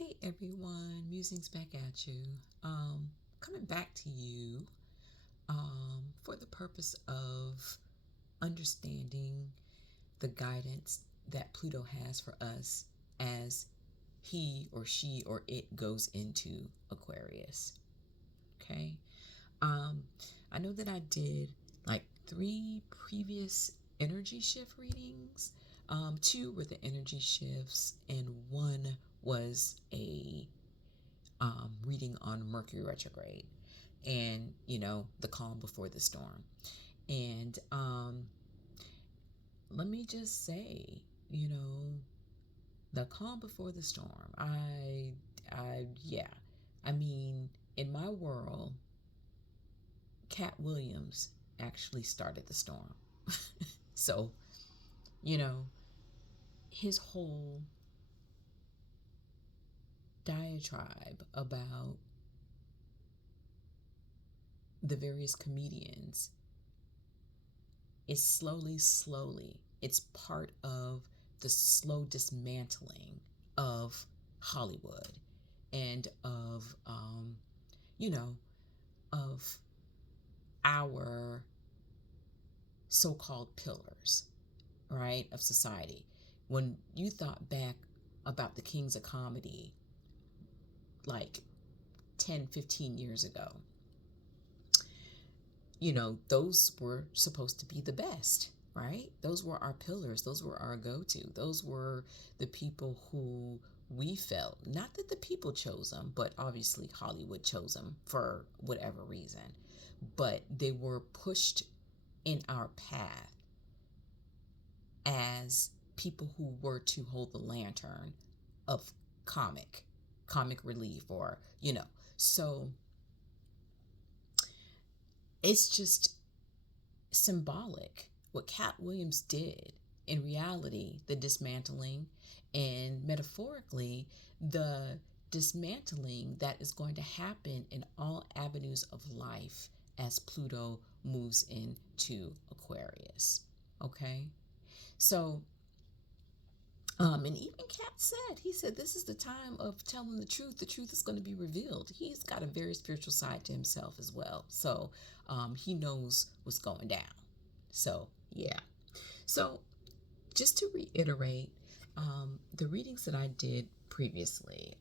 Hey everyone, musing's back at you. Coming back to you for the purpose of understanding the guidance that Pluto has for us as he or she or it goes into Aquarius. Okay. Um, I know that I did like 3 previous energy shift readings. Two were the energy shifts, and one was a reading on Mercury retrograde and, the calm before the storm. And let me just say, you know, the calm before the storm. Yeah. I mean, in my world, Cat Williams actually started the storm. So, you know, his whole diatribe about the various comedians is slowly, it's part of the slow dismantling of Hollywood and you know, of our so called pillars, right, of society. When you thought back about the kings of comedy like 10, 15 years ago, those were supposed to be the best, right? Those were our pillars. Those were our go to. Those were the people who we felt, not that the people chose them, but obviously Hollywood chose them for whatever reason, but they were pushed in our path as people who were to hold the lantern of comic relief, or so it's just symbolic what Cat Williams did. In reality, the dismantling, and metaphorically, the dismantling that is going to happen in all avenues of life as Pluto moves into Aquarius. Okay? So, and even Cat he said, this is the time of telling the truth. The truth is going to be revealed. He's got a very spiritual side to himself as well. So, he knows what's going down. So, yeah. So, just to reiterate, the readings that I did previously,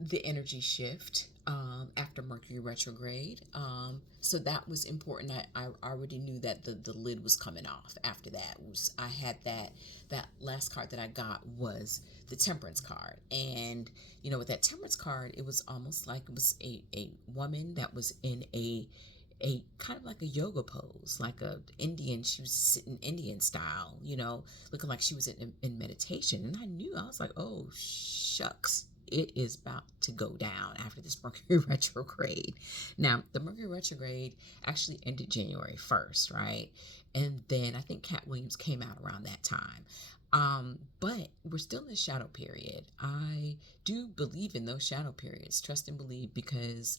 the energy shift after Mercury retrograde. So that was important. I already knew that the lid was coming off after that. I had that last card that I got was the Temperance card. And, with that Temperance card, it was almost like it was a woman that was in a kind of like a yoga pose, like a Indian. She was sitting Indian style, looking like she was in meditation. And I was like, oh shucks, it is about to go down after this Mercury retrograde. Now, the Mercury retrograde actually ended January 1st, right? And then I think Cat Williams came out around that time. But we're still in the shadow period. I do believe in those shadow periods, trust and believe, because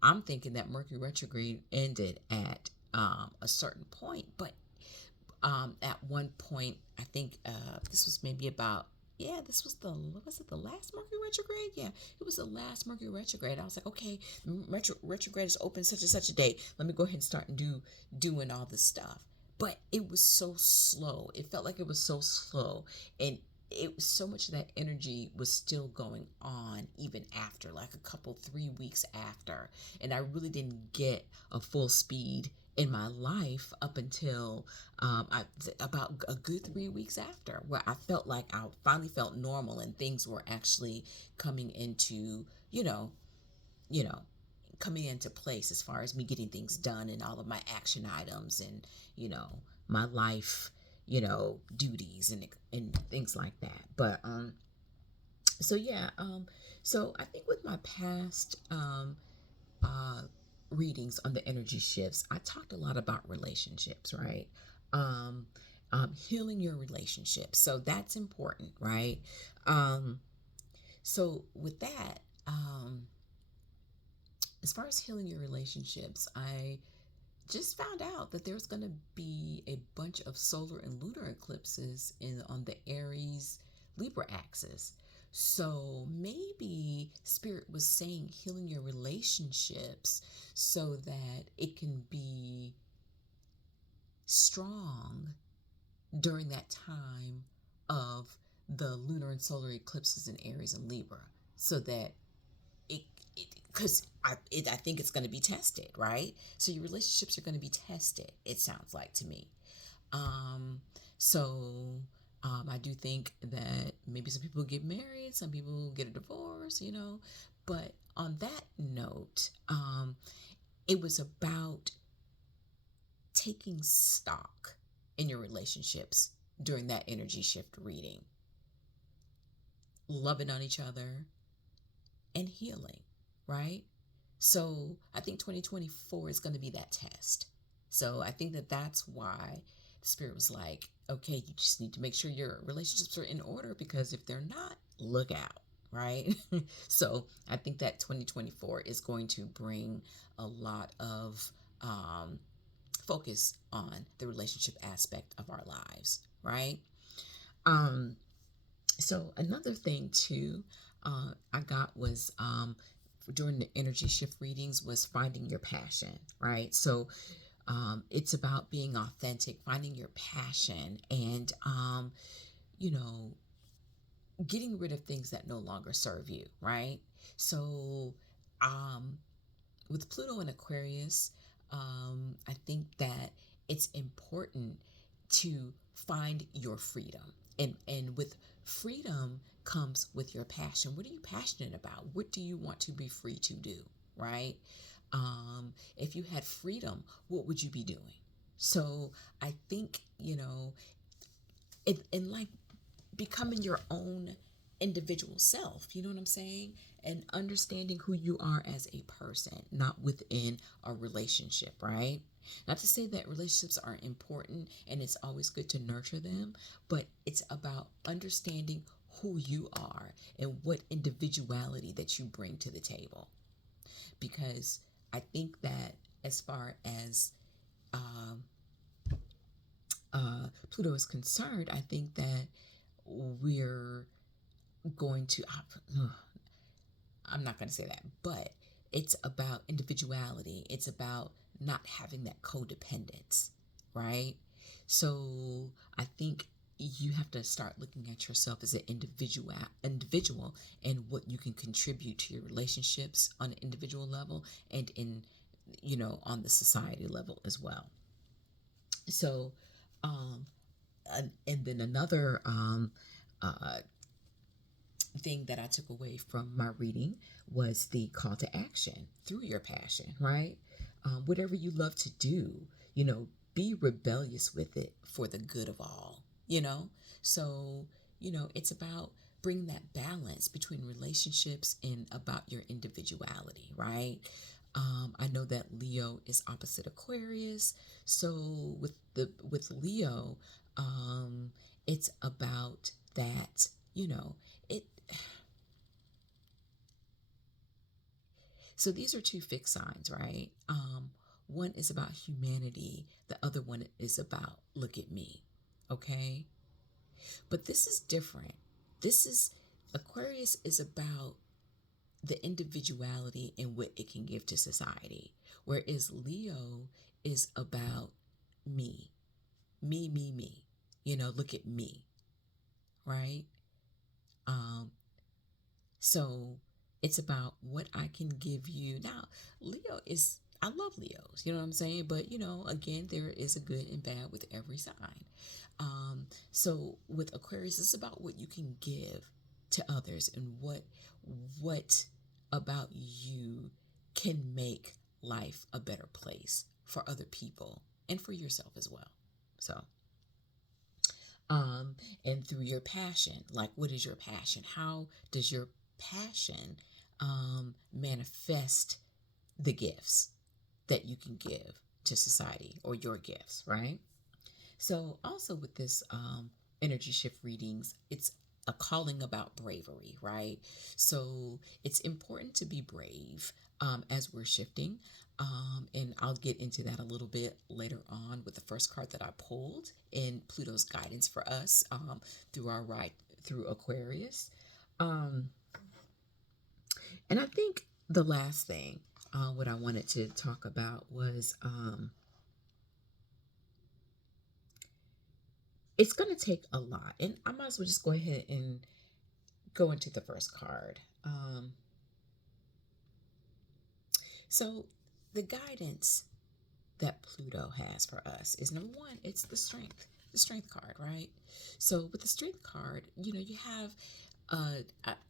I'm thinking that Mercury retrograde ended at a certain point, but at one point, I think this was maybe about, this was was it the last Mercury retrograde? Yeah, it was the last Mercury retrograde. I was like, okay, retrograde is open such and such a date. Let me go ahead and start and doing all this stuff. But it was so slow. It felt like it was so slow, and it was so much of that energy was still going on even after, like a couple 3 weeks after, and I really didn't get a full speed in my life up until about a good 3 weeks after, where I felt like I finally felt normal and things were actually coming into, you know, coming into place as far as me getting things done and all of my action items and, my life, duties and things like that. But so yeah, so I think with my past uh readings on the energy shifts, I talked a lot about relationships, right? Um, Healing your relationships. So that's important, right? Um, so with that, as far as healing your relationships, I just found out that there's going to be a bunch of solar and lunar eclipses on the Aries Libra axis. So maybe Spirit was saying healing your relationships so that it can be strong during that time of the lunar and solar eclipses in Aries and Libra, so that it because I think it's going to be tested, right? So your relationships are going to be tested, it sounds like to me. um so I do think that maybe some people get married, some people get a divorce, but on that note, it was about taking stock in your relationships during that energy shift reading, loving on each other, and healing, right? So I think 2024 is going to be that test. So I think that that's why the Spirit was like, okay, you just need to make sure your relationships are in order, because if they're not, look out, right? So I think that 2024 is going to bring a lot of focus on the relationship aspect of our lives, right? Um, so another thing too, I got was during the energy shift readings was finding your passion, right? So it's about being authentic, finding your passion, and you know, getting rid of things that no longer serve you, right? So um, with Pluto and Aquarius, I think that it's important to find your freedom. And with freedom comes with your passion. What are you passionate about? What do you want to be free to do, right? If you had freedom, what would you be doing? So I think, in like becoming your own individual self, you know what I'm saying? And understanding who you are as a person, not within a relationship, right? Not to say that relationships aren't important and it's always good to nurture them, but it's about understanding who you are and what individuality that you bring to the table. Because I think that as far as um, Pluto is concerned, I think that we're going to I'm not going to say that, but it's about individuality. It's about not having that codependence, right? So I think you have to start looking at yourself as an individual and what you can contribute to your relationships on an individual level and in on the society level as well. So um and then another uh thing that I took away from my reading was the call to action through your passion, right? Whatever you love to do, be rebellious with it for the good of all, So, it's about bringing that balance between relationships and about your individuality, right? I know that Leo is opposite Aquarius, so with Leo, it's about that. It So these are two fixed signs, right? One is about humanity, the other one is about look at me, okay? But this is different. This is Aquarius is about the individuality and what it can give to society, whereas Leo is about me, me. Look at me, right? Um, So it's about what I can give you. Now, I love Leos, you know what I'm saying? But, again, there is a good and bad with every sign. So with Aquarius, it's about what you can give to others and what about you can make life a better place for other people and for yourself as well. So, um, and through your passion, like what is your passion? How does your passion manifest the gifts that you can give to society, or your gifts, right? So, also with this energy shift readings, it's a calling about bravery, right? So, it's important to be brave as we're shifting. And I'll get into that a little bit later on with the first card that I pulled in Pluto's guidance for us through our ride. through Aquarius. Um, and I think the last thing, what I wanted to talk about was it's going to take a lot. And I might as well just go ahead and go into the first card. So, the guidance that Pluto has for us is number one, it's the strength card, right? So, with the strength card, you have,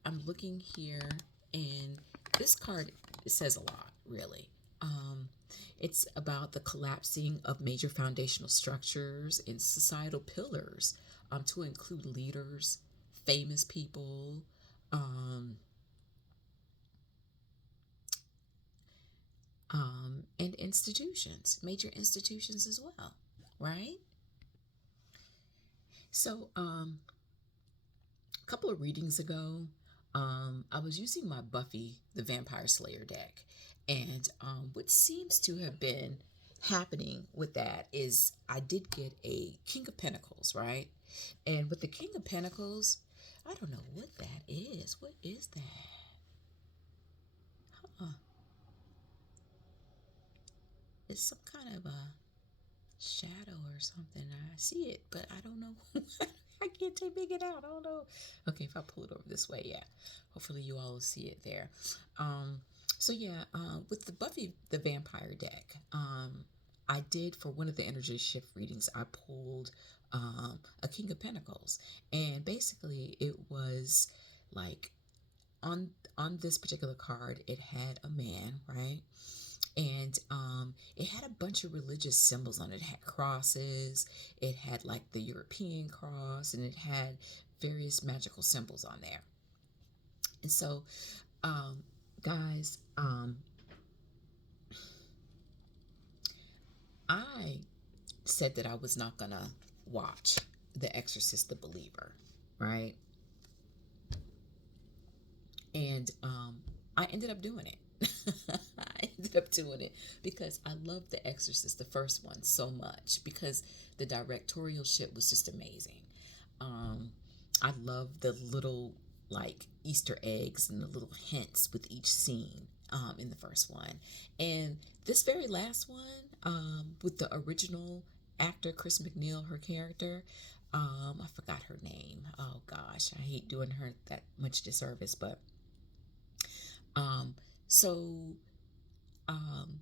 I'm looking here, and this card says a lot, really. Um, it's about the collapsing of major foundational structures and societal pillars, to include leaders, famous people, um, and institutions, major institutions as well, right? So, a couple of readings ago, I was using my Buffy the Vampire Slayer deck, and what seems to have been happening with that is I did get a King of Pentacles, right? And with the King of Pentacles, I don't know what that is. What is that? Huh. It's some kind of a shadow or something. I see it, but I don't know. I can't make it out. I don't know. Okay, if I pull it over this way, yeah. Hopefully you all will see it there. Um, so yeah, with the Buffy the Vampire deck, I did for one of the energy shift readings. I pulled a King of Pentacles, and basically it was like on this particular card, it had a man, right? And it had a bunch of religious symbols on it. It had crosses, it had like the European cross, and it had various magical symbols on there. And so, um, guys, I said that I was not gonna watch The Exorcist the Believer, right? And I ended up doing it. I ended up doing it because I loved The Exorcist, the first one, so much because the directorialship was just amazing. Um, I love the little like Easter eggs and the little hints with each scene in the first one. And this very last one, with the original actor, Chris McNeil, her character, I forgot her name. Oh gosh, I hate doing her that much disservice, but um, so um,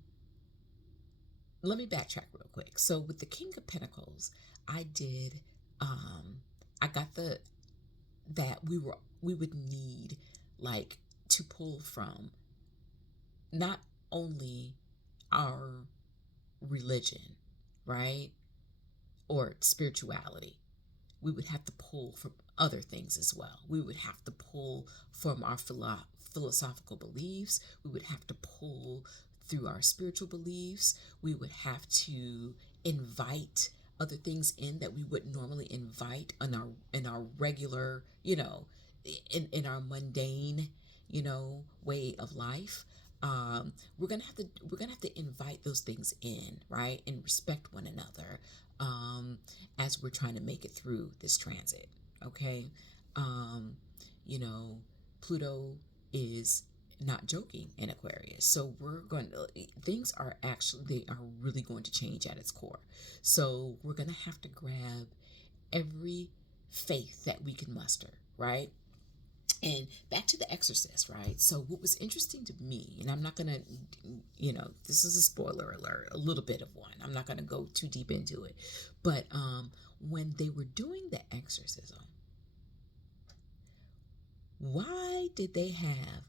let me backtrack real quick. So with the King of Pentacles, I did um I got the that we would need like to pull from not only our religion, right? Or spirituality. We would have to pull from other things as well. We would have to pull from our philosophical beliefs. We would have to pull through our spiritual beliefs. We would have to invite other things in that we wouldn't normally invite in our regular, in our mundane, way of life. We're gonna have to invite those things in, right, and respect one another, um, as we're trying to make it through this transit. Okay, um, you know, Pluto is not joking in Aquarius, so we're going to things are actually they are really going to change at its core. So we're going to have to grab every faith that we can muster, right? And back to The Exorcist, right? So, what was interesting to me, and I'm not going to, this is a spoiler alert, a little bit of one. I'm not going to go too deep into it. But when they were doing the exorcism, why did they have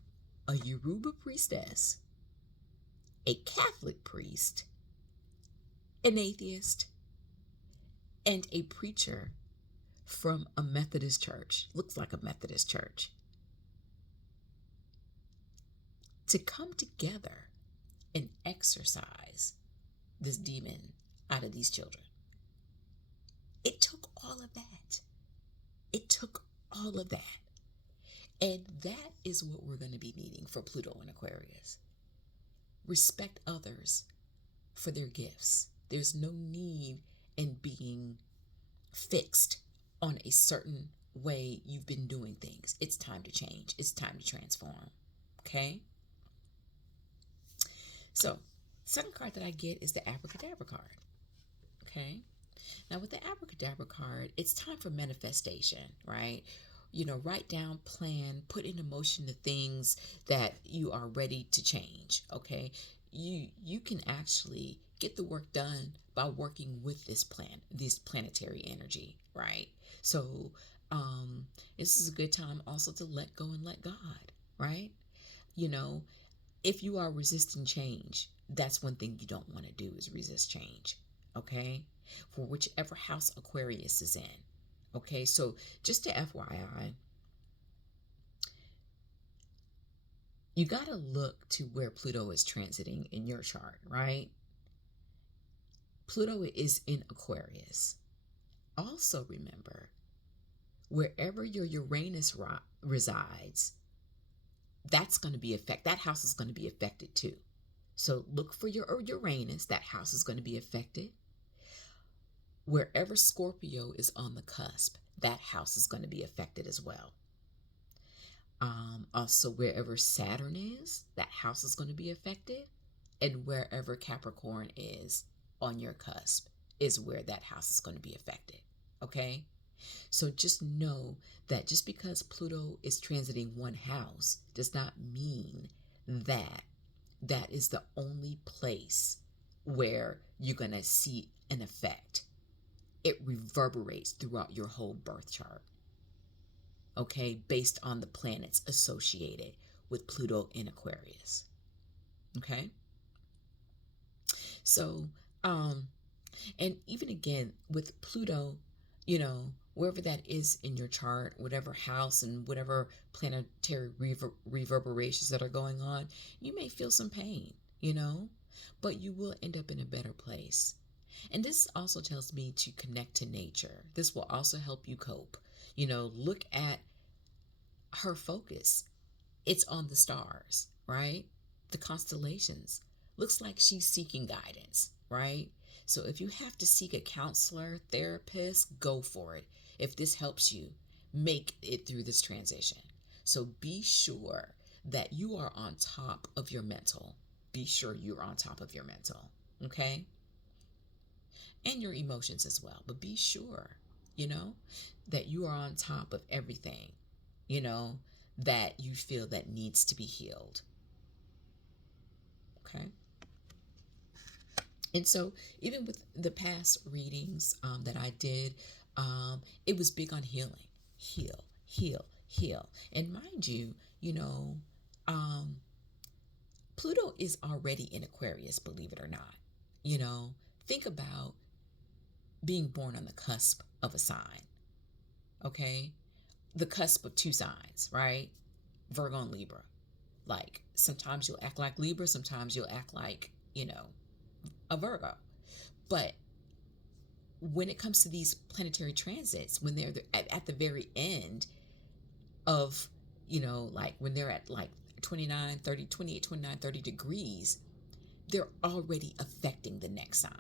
a Yoruba priestess, a Catholic priest, an atheist, and a preacher from a Methodist church, looks like a Methodist church, to come together and exorcise this demon out of these children? It took all of that. It took all of that. And that is what we're going to be needing for Pluto and Aquarius. Respect others for their gifts. There's no need in being fixed on a certain way you've been doing things. It's time to change. It's time to transform. Okay? So, second card that I get is the abracadabra card. Okay? Now, with the abracadabra card, it's time for manifestation, right? Write down, plan, put into motion the things that you are ready to change. Okay, you can actually get the work done by working with this planetary energy, right? So, um, this is a good time also to let go and let God, right? You know, if you are resisting change, that's one thing you don't want to do is resist change. Okay, for whichever house Aquarius is in. Okay, so just to FYI, you got to look to where Pluto is transiting in your chart, right? Pluto is in Aquarius. Also remember, wherever your Uranus resides, that's going to be that house is going to be affected too. So look for your Uranus, that house is going to be affected. Wherever Scorpio is on the cusp, that house is going to be affected as well. Also, wherever Saturn is, that house is going to be affected. And wherever Capricorn is on your cusp is where that house is going to be affected. Okay? So just know that just because Pluto is transiting one house does not mean that that is the only place where you're going to see an effect. It reverberates throughout your whole birth chart. Okay, based on the planets associated with Pluto in Aquarius. Okay, so and even again with Pluto, wherever that is in your chart, whatever house and whatever planetary reverberations that are going on, you may feel some pain, but you will end up in a better place. And this also tells me to connect to nature. This will also help you cope. Look at her focus. It's on the stars, right? The constellations. Looks like she's seeking guidance, right? So if you have to seek a counselor, therapist, go for it. If this helps you make it through this transition. So be sure that you are on top of your mental. Be sure you're on top of your mental, okay? And your emotions as well. But be sure, that you are on top of everything, that you feel that needs to be healed. Okay. And so, even with the past readings that I did, it was big on healing. Heal, heal, heal. And mind you, um, Pluto is already in Aquarius, believe it or not. Think about being born on the cusp of a sign, okay? The cusp of two signs, right? Virgo and Libra. Like, sometimes you'll act like Libra, sometimes you'll act like, a Virgo. But when it comes to these planetary transits, when they're at the very end of, like when they're at like 29, 30, 28, 29, 30 degrees, they're already affecting the next sign.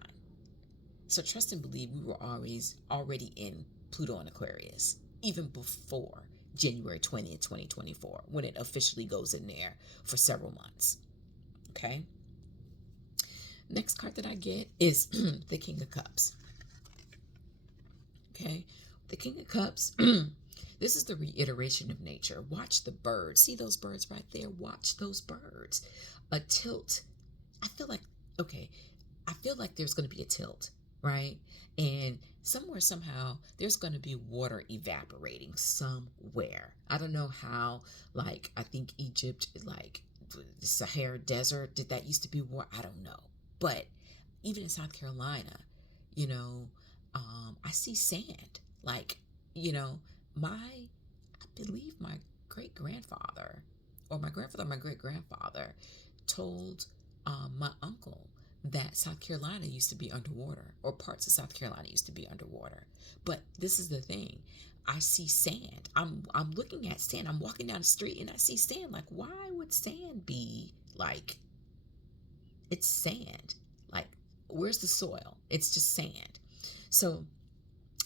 So trust and believe we were already in Pluto and Aquarius, even before January 20th, 2024, when it officially goes in there for several months. Okay? Next card that I get is the King of Cups. Okay? The King of Cups, this is the reiteration of nature. Watch the birds. See those birds right there? Watch those birds. A tilt. I feel like there's going to be a tilt, right? And somewhere, somehow, there's going to be water evaporating somewhere. I don't know how, like, I think Egypt, like, the Sahara Desert, did that used to be water? I don't know. But even in South Carolina, I see sand. Like, I believe my great-grandfather, or my grandfather, my great-grandfather, told my uncle that South Carolina used to be underwater, or parts of South Carolina used to be underwater. But this is the thing. I see sand. I'm looking at sand. I'm walking down the street and I see sand. Like, why would sand be like, it's sand? Like, where's the soil? It's just sand. So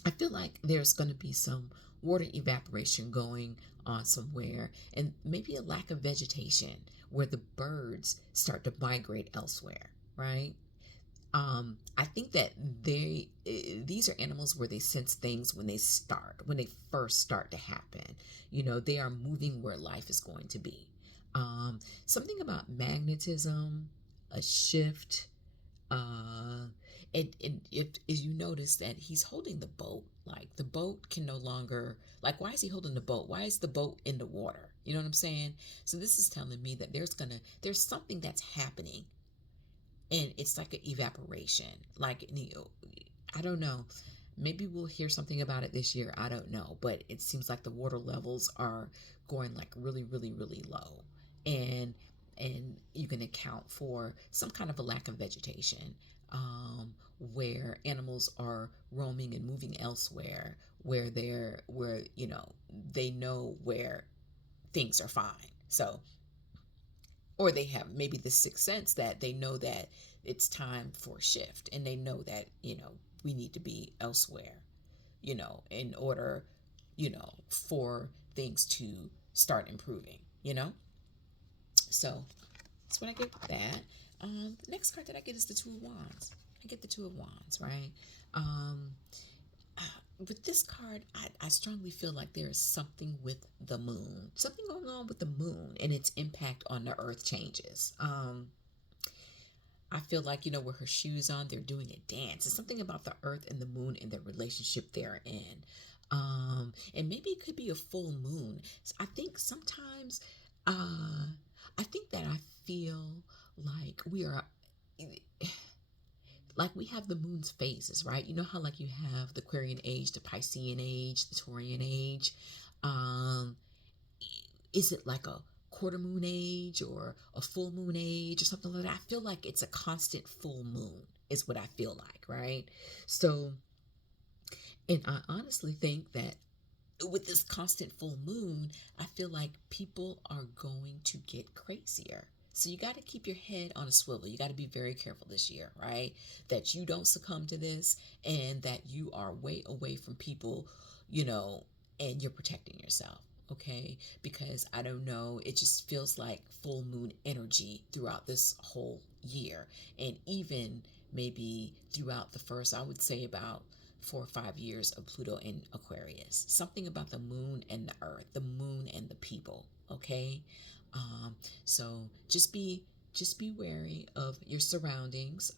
I feel like there's going to be some water evaporation going on somewhere, and maybe a lack of vegetation where the birds start to migrate elsewhere, right? I think that these are animals where they sense things when they first start to happen. They are moving where life is going to be. Something about magnetism, a shift, uh and if you notice that he's holding the boat, like the boat can no longer, like, why is he holding the boat? Why is the boat in the water? You know what I'm saying? So this is telling me that there's something that's happening, and it's like an evaporation, like, I don't know, maybe we'll hear something about it this year, I don't know, but it seems like the water levels are going like really, really, really low. And and you can account for some kind of a lack of vegetation, where animals are roaming and moving elsewhere, where they know where things are fine. So, or they have maybe the sixth sense that they know that it's time for a shift, and they know that we need to be elsewhere, in order, for things to start improving. So that's what I get with that. The next card that I get is the Two of Wands. I get the Two of Wands, right? um uh, with this card, I strongly feel like there is something with the moon, something going on with the moon and its impact on the earth changes. I feel like, with her shoes on, they're doing a dance. It's something about the earth and the moon and the relationship they're in. And maybe it could be a full moon. I think sometimes, I think that I feel like we are, like, we have the moon's phases, right? You know how, like, you have the Aquarian age, the Piscean age, the Taurian age. Um, is it like a quarter moon age or a full moon age or something like that? I feel like it's a constant full moon, is what I feel like, right? So, and I honestly think that with this constant full moon, I feel like people are going to get crazier. So you got to keep your head on a swivel. You got to be very careful this year, right? That you don't succumb to this, and that you are way away from people, you know, and you're protecting yourself, okay? Because I don't know, it just feels like full moon energy throughout this whole year. And even maybe throughout the first, I would say about 4 or 5 years of Pluto in Aquarius. Something about the moon and the earth, the moon and the people. Okay, so just be wary of your surroundings.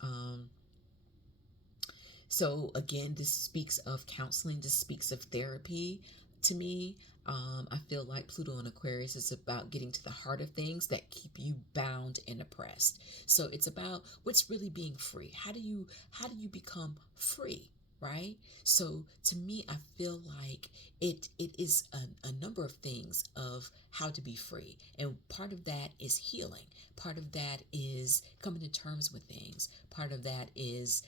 So again, this speaks of counseling. This speaks of therapy. To me, I feel like Pluto in Aquarius is about getting to the heart of things that keep you bound and oppressed. So it's about what's really being free. How do you become free? Right. So to me, I feel like it is a number of things of how to be free, and part of that is healing. Part of that is coming to terms with things. Part of that is,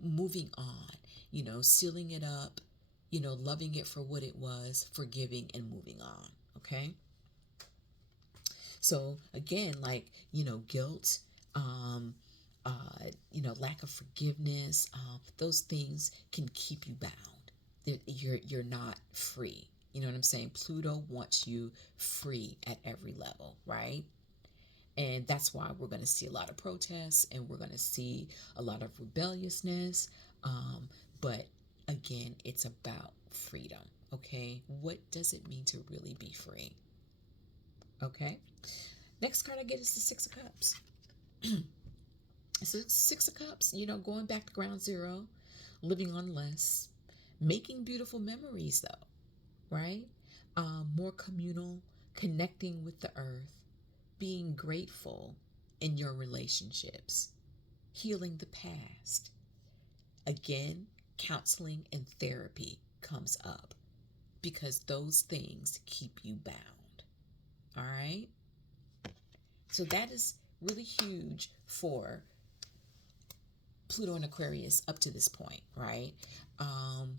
moving on, sealing it up, loving it for what it was, forgiving and moving on. Okay. So again, like, guilt, um, lack of forgiveness, those things can keep you bound. You're not free. You know what I'm saying? Pluto wants you free at every level, right? And that's why we're going to see a lot of protests, and we're going to see a lot of rebelliousness. But again, it's about freedom. Okay. What does it mean to really be free? Okay. Next card I get is the Six of Cups. So, Six of Cups, going back to ground zero, living on less, making beautiful memories, though, right? More communal, connecting with the earth, being grateful in your relationships, healing the past. Again, counseling and therapy comes up because those things keep you bound. All right. So that is really huge for Pluto and Aquarius up to this point, right? Um,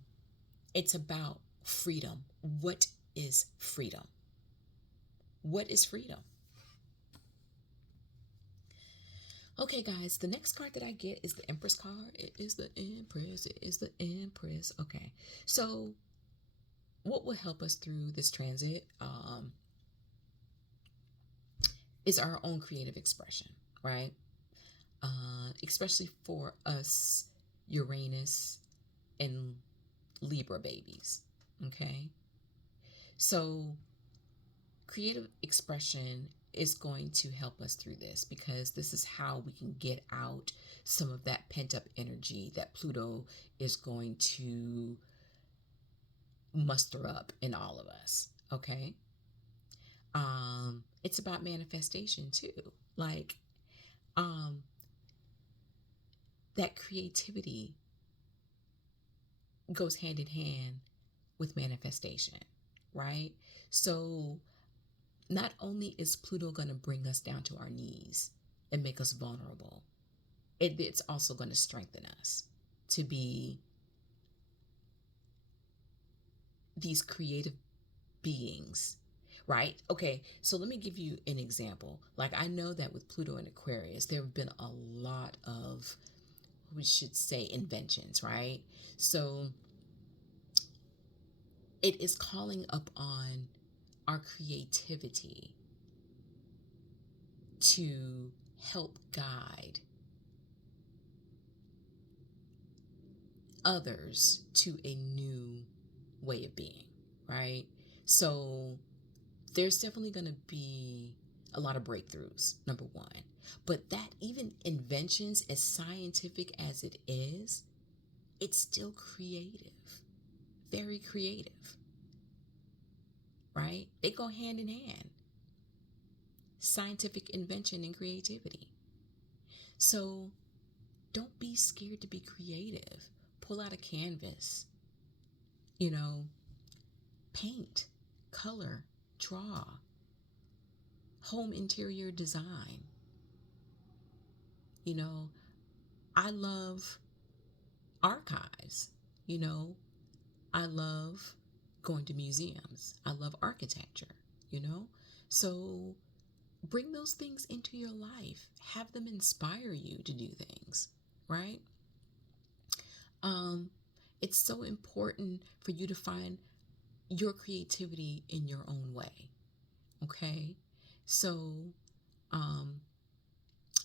it's about freedom. What is freedom? What is freedom? Okay, guys, the next card that I get is the Empress card. It is the Empress. It is the Empress. Okay, so what will help us through this transit is our own creative expression, right? Especially for us Uranus and Libra babies. Okay, so creative expression is going to help us through this because this is how we can get out some of that pent up energy that Pluto is going to muster up in all of us. Okay. It's about manifestation too. Like, um, that creativity goes hand in hand with manifestation, right? So not only is Pluto going to bring us down to our knees and make us vulnerable, it's also going to strengthen us to be these creative beings, right? Okay, so let me give you an example. Like, I know that with Pluto and Aquarius, there have been a lot of, we should say, inventions, right? So it is calling up on our creativity to help guide others to a new way of being, right? So there's definitely going to be a lot of breakthroughs, number one. But that even inventions, as scientific as it is, it's still creative, very creative, right? They go hand in hand, scientific invention and creativity. So don't be scared to be creative. Pull out a canvas, you know, paint, color, draw, home interior design. You know, I love archives, you know, I love going to museums, I love architecture, you know. So bring those things into your life, have them inspire you to do things, right? Um, it's so important for you to find your creativity in your own way, okay? So, um,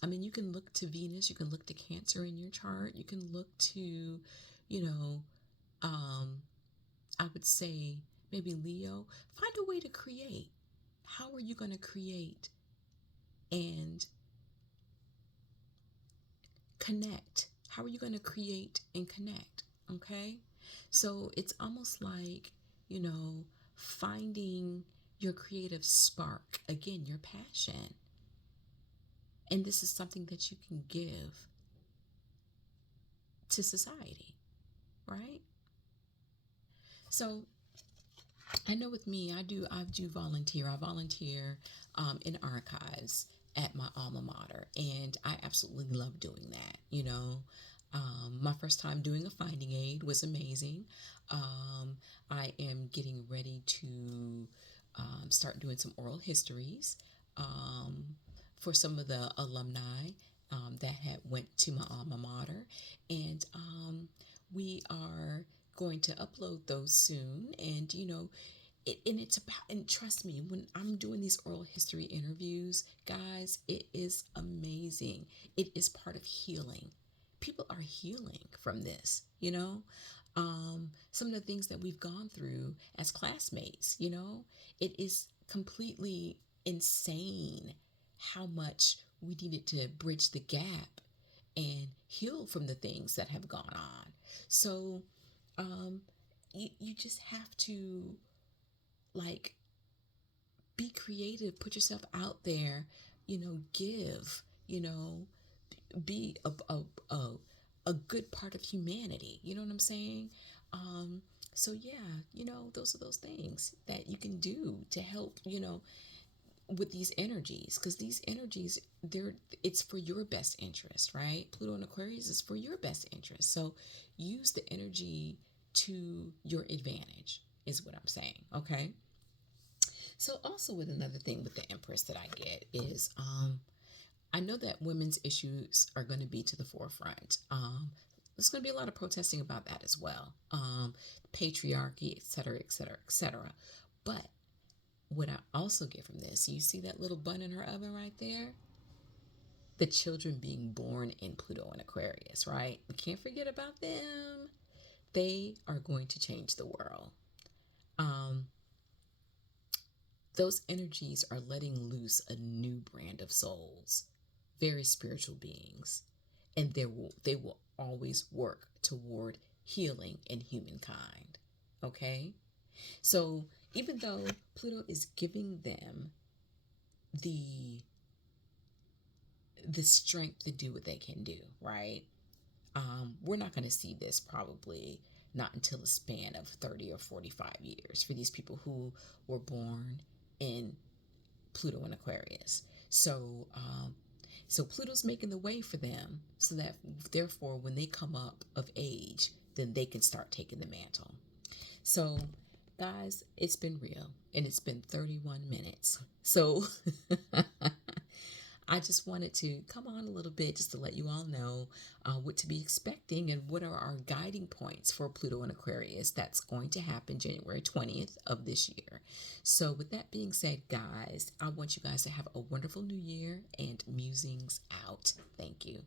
I mean, you can look to Venus, you can look to Cancer in your chart, you can look to, you know, um, I would say maybe Leo. Find a way to create. How are you going to create and connect? How are you going to create and connect? Okay. So it's almost like, you know, finding your creative spark, again, your passion. And this is something that you can give to society, right? So I know with me, I do volunteer. I volunteer in archives at my alma mater, and I absolutely love doing that. You know, my first time doing a finding aid was amazing. I am getting ready to start doing some oral histories um, for some of the alumni that had went to my alma mater, and we are going to upload those soon. And you know, and it's about, and trust me, when I'm doing these oral history interviews, guys, it is amazing. It is part of healing. People are healing from this, you know. Some of the things that we've gone through as classmates, you know, it is completely insane how much we needed to bridge the gap and heal from the things that have gone on. So um, you just have to, like, be creative, put yourself out there, you know, give, you know, be a, a good part of humanity. You know what I'm saying? Um, so yeah, you know, those are those things that you can do to help, you know, with these energies, because these energies, they're, it's for your best interest, right? Pluto and Aquarius is for your best interest. So use the energy to your advantage is what I'm saying. Okay. So also with another thing with the Empress that I get is I know that women's issues are going to be to the forefront. There's going to be a lot of protesting about that as well. Patriarchy, et cetera, et cetera, et cetera. But what I also get from this, you see that little bun in her oven right there? The children being born in Pluto and Aquarius, right? We can't forget about them. They are going to change the world. Um, those energies are letting loose a new brand of souls, very spiritual beings, and they will always work toward healing in humankind. Okay? So even though Pluto is giving them the the strength to do what they can do, right? We're not going to see this probably not until a span of 30 or 45 years for these people who were born in Pluto and Aquarius. So Pluto's making the way for them so that therefore when they come up of age, then they can start taking the mantle. So guys, it's been real and it's been 31 minutes. So I just wanted to come on a little bit just to let you all know what to be expecting and what are our guiding points for Pluto and Aquarius. That's going to happen January 20th of this year. So, with that being said, guys, I want you guys to have a wonderful new year and musings out. Thank you.